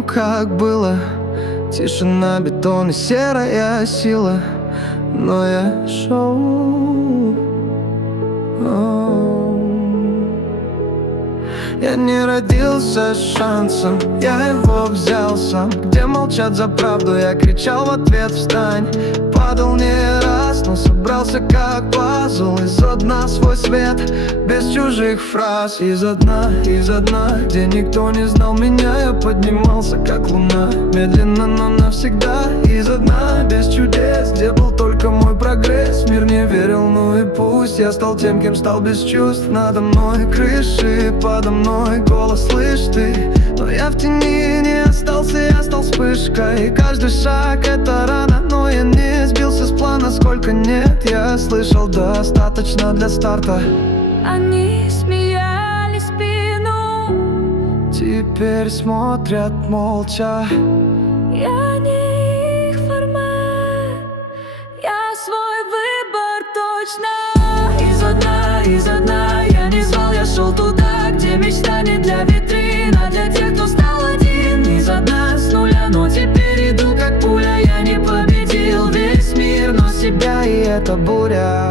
помню, как было. Тишина, бетон и серая сила. Но я шел. Я не родился с шансом, я его взял сам. Где молчат за правду, я кричал в ответ: встань. Падал не раз, но собрался как пазл. Из-за дна свой свет, без чужих фраз. Из-за дна, где никто не знал меня, я поднимался как луна. Медленно, но навсегда. Из-за дна, без чудес, где был только мой прогресс. Мир не верил, ну и пусть. Я стал тем, кем стал, без чувств. Надо мной крыши, подо мной голос слышь ты. Но я в тени не остался, я стал вспышкой. И каждый шаг — это рана, но я не сбился с плана. Сколько нет, я слышал, достаточно для старта. Они смеяли в спину, Теперь смотрят молча. я не их формат, я свой выбор точно. Из-за дна я не звал, я шел туда, где мечта не для витрин, а для тех, кто стал один. Из-за дна с нуля, но теперь иду как пуля. Я не победил весь мир, но Себя, и это буря.